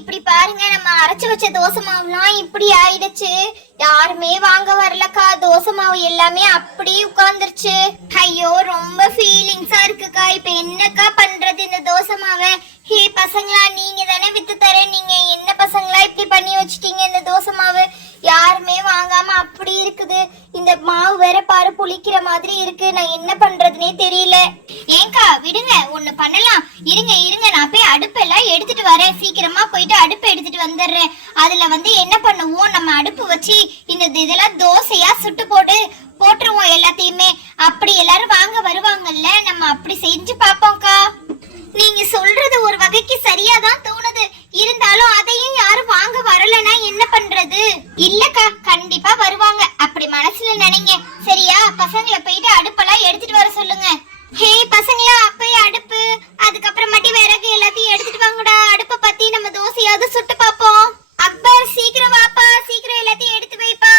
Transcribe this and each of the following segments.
இப்படி பாருங்க, நம்ம அரைச்சு வச்ச தோசை மாவுலாம் இப்படி ஆயிடுச்சு. யாருமே வாங்க வரலக்கா. தோசை மாவு எல்லாமே அப்படியே உட்கார்ந்துருச்சு. ஐயோ, ரொம்ப ஃபீலிங்ஸா இருக்குக்கா. இப்ப என்னக்கா பண்றது இந்த தோசை மாவை? ஹே பசங்களா, நீங்க தானே வித்து தரேன். நீங்க என்ன பசங்களா இப்படி பண்ணி வச்சுட்டீங்க இந்த தோசை மாவு? யாருமே வாங்காம அப்படி இருக்குது. இந்த மாவு வேற பாரு, புளிக்கிற மாதிரி இருக்கு. நான் என்ன பண்றதுனே தெரியல. ஏங்கா விடுங்க, ஒண்ணு பண்ணலாம். இருங்க இருங்க, நான் போய் அடுப்பெல்லாம் எடுத்துட்டு வரேன். சீக்கிரமா போயிட்டு அடுப்பு எடுத்துட்டு வந்துடுறேன். அதுல என்ன பண்ணுவோம், நம்ம அடுப்பு வச்சு இந்த இதெல்லாம் தோசையா சுட்டு போட்டுருவோம் எல்லாத்தையுமே. அப்படி எல்லாரும் வாங்க வருவாங்கல்ல, நம்ம அப்படி செஞ்சு பாப்போம்க்கா. நீங்க சொல்றது ஒரு வகைக்கு சரியாதான் தோணுது. இருந்தாலும் அதையும் யாரும் வாங்க வரலன்னா என்ன பண்றது? இல்லக்கா, கண்டிப்பா வருவாங்க. அப்படி மனசுல நினைங்க. சரியா? பசங்களை போயிட்டு அடுப்பெல்லாம் எடுத்துட்டு வர சொல்லுங்க. ஹே பசங்களா, போய் அடுப்பு, அதுக்கப்புறமாட்டி விறகு எல்லாத்தையும் எடுத்துட்டு வாங்கடா. அடுப்பை பத்தி நம்ம தோசையாவது சுட்டு பாப்போம். அக்பர், சீக்கிரம் வாப்பா, சீக்கிரம் எல்லாத்தையும் எடுத்து வைப்பா.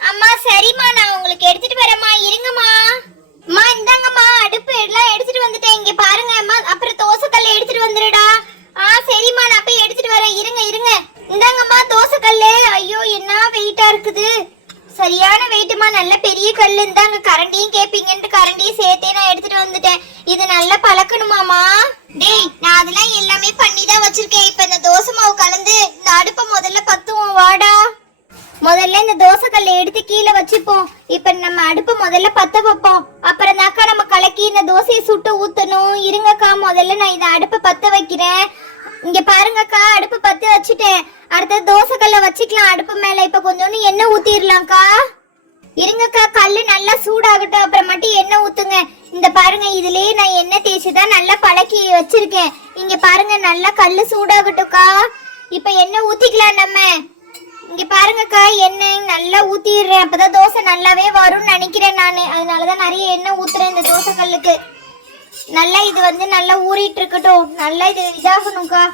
அம்மா சரிம்மா, நான் உங்களுக்கு எடுத்துட்டு வரேம்மா. இருங்கம்மா. அம்மா இந்தாங்கம்மா, அடுப்பு எல்லாம் எடுத்துட்டு வந்துட்டேன். இங்க பாருங்க அம்மா. அப்புறம் தோசை கல்ல எடுத்துட்டு வந்துடுடா. சரிம்மா, நான் போய் எடுத்துட்டு வரேன். இருங்க இருங்க. இந்தாங்கம்மா தோசை கல்லு. ஐயோ, என்ன வெயிட்டா இருக்குது. சரியான வெயிட்டுமா, நல்ல பெரிய கல்லு. இந்தாங்க, கரண்டியும் கேப்பீங்கன்ட்டு கரண்டியும் சேர்த்தே நான் எடுத்துட்டு வந்துட்டேன். இது நல்லா பழக்கணுமாமா? டேய், நான் அதெல்லாம் எல்லாமே பண்ணி தான் வச்சிருக்கேன். இப்ப இந்த தோசை மாவு கலந்து இந்த அடுப்பை முதல்ல பத்துவோம். வாடா. முதல்ல இந்த தோசை கல்லை எடுத்து கீழே வச்சுப்போம். இப்ப நம்ம அடுப்பு முதல்ல பத்த வைப்போம். அப்புறம் தாக்கா நம்ம கலக்கி இந்த தோசையை சுட்டு ஊத்தணும். இருங்கக்கா, முதல்ல நான் இந்த அடுப்பை பத்த வைக்கிறேன். இங்க பாருங்கக்கா, அடுப்பு பத்த வச்சுட்டேன். அடுத்த தோசை கல்லை வச்சுக்கலாம் அடுப்பு மேல. இப்ப கொஞ்சோண்டு எண்ணெய் ஊத்திடலாம்க்கா. இருங்கக்கா, கல்லு நல்லா சூடாகட்டும். அப்புறம் மட்டும் எண்ணெய் ஊத்துங்க. இந்த பாருங்க, இதுலயே நான் எண்ணெய் தேய்ச்சிதான் நல்லா பழக்கி வச்சிருக்கேன். இங்க பாருங்க, நல்லா கல்லு சூடாகட்டும்க்கா. இப்ப எண்ணெய் ஊத்திக்கலாம் நம்ம. இங்க பாருங்கக்கா, எண்ணெய் நல்லா ஊத்திடுறேன். அப்பதான் தோசை நல்லாவே வரும்னு நினைக்கிறேன் நானு. அதனாலதான் நிறைய எண்ணெய் ஊத்துறேன் இந்த தோசை கல்லுக்கு. நல்லா இது நல்லா ஊறிட்டு இருக்கட்டும். நல்லா இது இதாகணும்க்கா.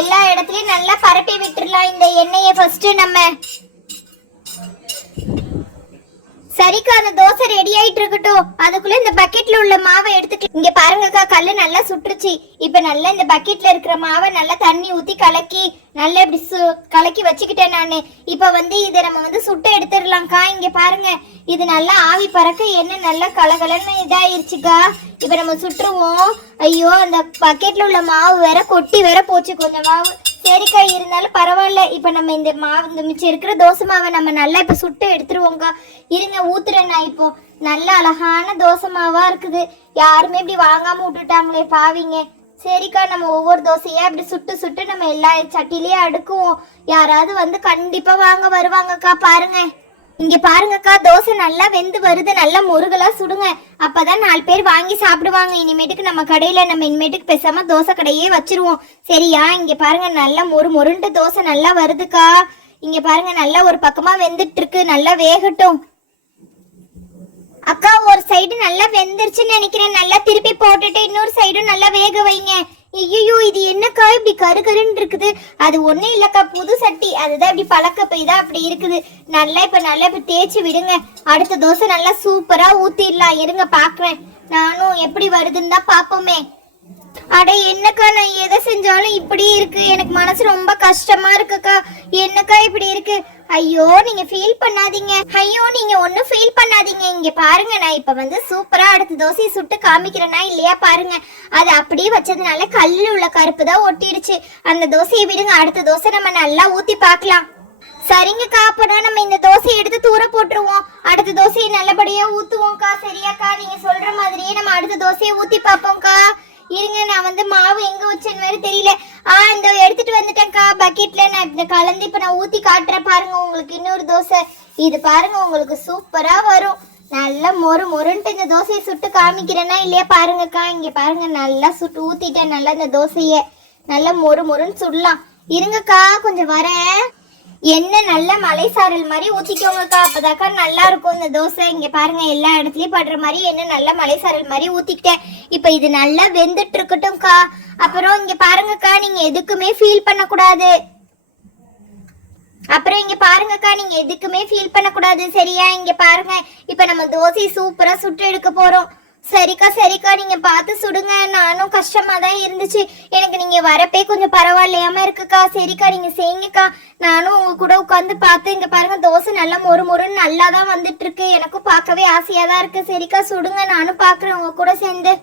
எல்லா இடத்துலயும் நல்லா பரப்பி விட்டுறலாம் இந்த எண்ணெயை ஃபர்ஸ்ட் நம்ம. சரிக்கா, அந்த தோசை ரெடி ஆயிட்டு இருக்கட்டும். அதுக்குள்ள இந்த பக்கெட்ல உள்ள மாவை எடுத்துக்கலாம். இங்க பாருங்கக்கா, கல்லு நல்லா சுட்டுருச்சு. இப்ப நல்லா இந்த பக்கெட்ல இருக்கிற மாவை நல்லா தண்ணி ஊத்தி கலக்கி நல்லா இப்படி கலக்கி வச்சுக்கிட்டேன் நானு. இப்ப இதை நம்ம சுட்டு எடுத்துடலாம்க்கா. இங்க பாருங்க, இது நல்லா ஆவி பறக்க எண்ணெய் நல்லா கலகலன்னு இதாயிருச்சுக்கா. இப்ப நம்ம சுட்டுருவோம். ஐயோ, அந்த பக்கெட்ல உள்ள மாவு வேற கொட்டி வேற போச்சு கொஞ்சம் மாவு. சரிக்கா, இருந்தாலும் பரவாயில்ல. இப்ப நம்ம இந்த மாவு, இந்த மிச்சம் இருக்கிற தோசை மாவை நம்ம நல்லா இப்ப சுட்டு எடுத்துருவோம்க்கா. இருங்க, ஊத்துறேன் நான் இப்போ. நல்ல அழகான தோசை மாவா இருக்குது. யாருமே இப்படி வாங்காம விட்டுட்டாங்களே பாவிங்க. சரிக்கா, நம்ம ஒவ்வொரு தோசையா இப்படி சுட்டு சுட்டு நம்ம எல்லா சட்டிலேயே அடுக்குவோம். யாராவது கண்டிப்பா வாங்க வருவாங்கக்கா. பாருங்க, இங்க பாருங்கக்கா, தோசை நல்லா வெந்து வருது. நல்லா முருகலா சுடுங்க. அப்பதான் 4 பேர் வாங்கி சாப்பிடுவாங்க. இனிமேட்டுக்கு நம்ம கடையில நம்ம இனிமேட்டுக்கு பேசாம தோசை கடையே வச்சிருவோம். சரியா? இங்க பாருங்க, நல்லா மொறுண்டு தோசை நல்லா வருதுக்கா. இங்க பாருங்க, நல்லா ஒரு பக்கமா வெந்துட்டு இருக்கு. நல்லா வேகட்டும். அக்கா, ஒரு சைடு நல்லா வெந்துருச்சுன்னு நினைக்கிறேன். நல்லா திருப்பி போட்டுட்டு இன்னொரு சைடும் நல்லா வேக வைங்க. ஐயோ, இது என்னக்கா இப்படி கருன்னு இருக்குது? அது ஒண்ணும் இல்லக்கா, புது சட்டி. அதுதான் இப்படி பழக்க போய் தான் அப்படி இருக்குது. நல்லா இப்ப தேய்ச்சி விடுங்க. அடுத்த தோசை நல்லா சூப்பரா ஊத்திடலாம். இருங்க பாக்குறேன், நானும் எப்படி வருதுன்னு தான் பாப்போமே. அட என்னக்கா, நான் எதை செஞ்சாலும் இப்படி இருக்கு. எனக்கு மனசு ரொம்ப கஷ்டமா இருக்குக்கா. என்னக்கா இப்படி இருக்கு? ஐயோ, நீங்க ஃபீல் பண்ணாதீங்க. ஐயோ, நீங்க ஒன்னும் ஃபீல் பண்ணாதீங்க. இங்க பாருங்க, நான் இப்ப சூப்பரா அடுத்த தோசையை சுட்டு காமிக்கிறேனா இல்லையா பாருங்க. அது அப்படியே வச்சதுனால கல்லுல உள்ள கருப்பு தான் ஒட்டிடுச்சு. அந்த தோசையை விடுங்க. அடுத்த தோசை நம்ம நல்லா ஊத்தி பார்க்கலாம். சரிங்கக்கா, அப்பதான் நம்ம இந்த தோசையை எடுத்து தூர போட்டுருவோம். அடுத்த தோசையை நல்லபடியா ஊத்துவோம்க்கா. சரியாக்கா, நீங்க சொல்ற மாதிரியே நம்ம அடுத்த தோசையை ஊத்தி பார்ப்போம்க்கா. இருங்க, நான் மாவு எங்க வச்சேன்னு வேற தெரியல. இந்த எடுத்துட்டு வந்துட்டேன்க்கா பக்கெட்ல. நான் இந்த கலந்து இப்ப நான் ஊத்தி காட்டுறேன் பாருங்க உங்களுக்கு. இன்னொரு தோசை இது பாருங்க, உங்களுக்கு சூப்பரா வரும். நல்லா மொறுன்ட்டு இந்த தோசையை சுட்டு காமிக்கிறேன்னா இல்லையா பாருங்கக்கா. இங்க பாருங்க, நல்லா சுட்டு ஊத்திட்டேன். நல்லா இந்த தோசைய நல்லா மொறுன்னு சுடலாம். இருங்கக்கா, கொஞ்சம் வரேன். எண்ணெய் நல்ல மலை சாரல் மாதிரி ஊத்திக்கோங்கக்கா. அப்பதாக்கா நல்லா இருக்கும் இந்த தோசை. இங்க பாருங்க, எல்லா இடத்துலயும் படுற மாதிரி எண்ணெய் நல்ல மலை சாரல் மாதிரி ஊத்திக்கிட்டேன். இப்ப இது நல்லா வெந்துட்டு இருக்கட்டும்க்கா. அப்புறம் இங்க பாருங்கக்கா, நீங்க எதுக்குமே ஃபீல் பண்ணக்கூடாது. அப்புறம் இங்க பாருங்கக்கா, நீங்க எதுக்குமே ஃபீல் பண்ணக்கூடாது. சரியா? இங்க பாருங்க, இப்ப நம்ம தோசை சூப்பரா சுட்டு எடுக்க போறோம். சரிக்கா சரிக்கா, நீங்க பார்த்து சுடுங்க. நானும் கஷ்டமா தான் இருந்துச்சு. எனக்கு நீங்க வரப்பே கொஞ்சம் பரவாயில்லையாம இருக்குக்கா. சரிக்கா, நீங்க செய்யுங்கக்கா. நானும் உங்க கூட உட்காந்து பார்த்து, இங்க பாருங்க தோசை நல்லா மொறு மொறுன்னு நல்லா தான் வந்துட்டு இருக்கு. எனக்கும் பார்க்கவே ஆசையா தான் இருக்கு. சரிக்கா சுடுங்க, நானும் பார்க்குறேன் உங்க கூட சேர்ந்து.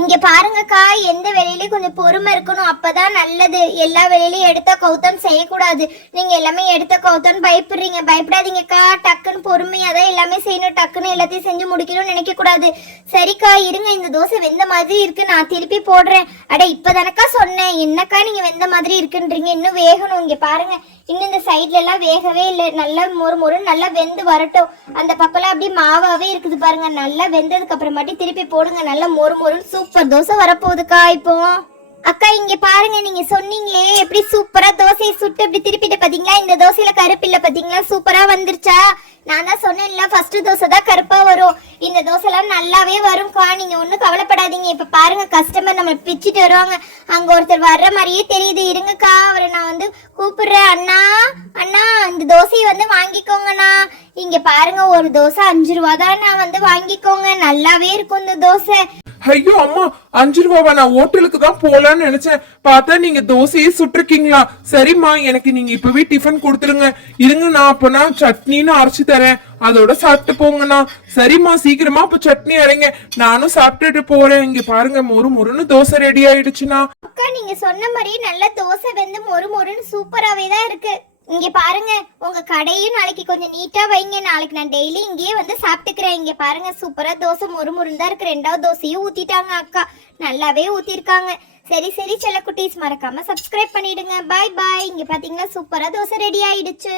இங்க பாருங்கக்கா, எந்த வேலையிலயும் கொஞ்சம் பொறுமை இருக்கணும், அப்பதான் நல்லது. எல்லா வேலையிலயும் எடுத்த கௌத்தம் செய்யக்கூடாது. நீங்க எல்லாமே எடுத்த கௌத்தம் பயப்படுறீங்க. பயப்படாதீங்கக்கா, டக்குன்னு பொறுமையா தான் எல்லாமே செய்யணும். டக்குன்னு எல்லாத்தையும் செஞ்சு முடிக்கணும்னு நினைக்க கூடாது. சரிக்கா இருங்க, இந்த தோசை வெந்த மாதிரி இருக்கு, நான் திருப்பி போடுறேன். அட இப்பதானக்கா சொன்னேன், என்னக்கா நீங்க வெந்த மாதிரி இருக்குன்றீங்க? இன்னும் வேகணும். இங்க பாருங்க, இன்னும் இந்த சைட்ல எல்லாம் வேகவே இல்லை. நல்லா மொறு மொறு நல்லா வெந்து வரட்டும். அந்த பக்கம்லாம் அப்படியே மாவாவே இருக்குது பாருங்க. நல்லா வெந்ததுக்கு அப்புறமாட்டி திருப்பி போடுங்க. நல்லா மொறு மொறுன்னு சூப்பர் தோசை வரப்போகுதுக்கா இப்போ. அக்கா இங்க பாருங்க, நீங்க சொன்னீங்களே எப்படி சூப்பரா தோசையை சுட்டு அப்படி திருப்பிட்டு பாத்தீங்களா? இந்த தோசையில கருப்பு இல்ல பாத்தீங்களா? சூப்பரா வந்துருச்சா? நான் தான் சொன்னேன்ல, ஃபர்ஸ்ட் தோசை தான் கருப்பா வரும். இந்த தோசை எல்லாம் நல்லாவே வரும்க்கா, நீங்க ஒன்னும் கவலைப்படாதீங்க. இப்ப பாருங்க, கஸ்டமர் நம்ம பிச்சுட்டு வருவாங்க. அங்க ஒருத்தர் வர்ற மாதிரியே தெரியுது. இருங்கக்கா, அவரை நான் வந்து கூப்பிடுறேன். அண்ணா அண்ணா, இந்த தோசையை வந்து வாங்கிக்கோங்கண்ணா. இங்க பாருங்க, ஒரு தோசை 5 ரூபா தான். நான் வந்து வாங்கிக்கோங்க, நல்லாவே இருக்கும் இந்த தோசை. ஐயோ அம்மா, 5 ரூபாவா? நான் ஹோட்டலுக்கு தான் போலான்னு நினைச்சேன். பார்த்தா நீங்க தோசையே சுட்டிருக்கீங்களா? சரிம்மா, எனக்கு நீங்க இப்பவே டிஃபன் கொடுத்துருங்க. இருங்க, நான் அப்பனா சட்னின்னு அரைச்சு தரேன், அதோட சாப்பிட்டு போங்கண்ணா. சரிம்மா, சீக்கிரமா அப்ப சட்னி அரைங்க, நானும் சாப்பிட்டுட்டு போறேன். இங்க பாருங்க, மொறு மொறுன்னு தோசை ரெடி ஆயிடுச்சுண்ணா. அக்கா நீங்க சொன்ன மாதிரி நல்ல தோசை வெந்து மொறு மொறுன்னு சூப்பராவே தான் இருக்கு. இங்க பாருங்க, உங்க கடையும் நாளைக்கு கொஞ்சம் நீட்டா வைங்க. நாளைக்கு நான் டெய்லி இங்கேயே வந்து சாப்பிட்டுக்கிறேன். இங்க பாருங்க, சூப்பரா தோசை மொறு மொறுன்னு தான் இருக்கு. 2வது தோசையும் ஊத்திட்டாங்க அக்கா, நல்லாவே ஊத்திருக்காங்க. சரி சரி செல்ல குட்டீஸ், மறக்காம சப்ஸ்கிரைப் பண்ணிடுங்க. பாய் பாய். இங்க பாத்தீங்களா, சூப்பரா தோசை ரெடி ஆயிடுச்சு.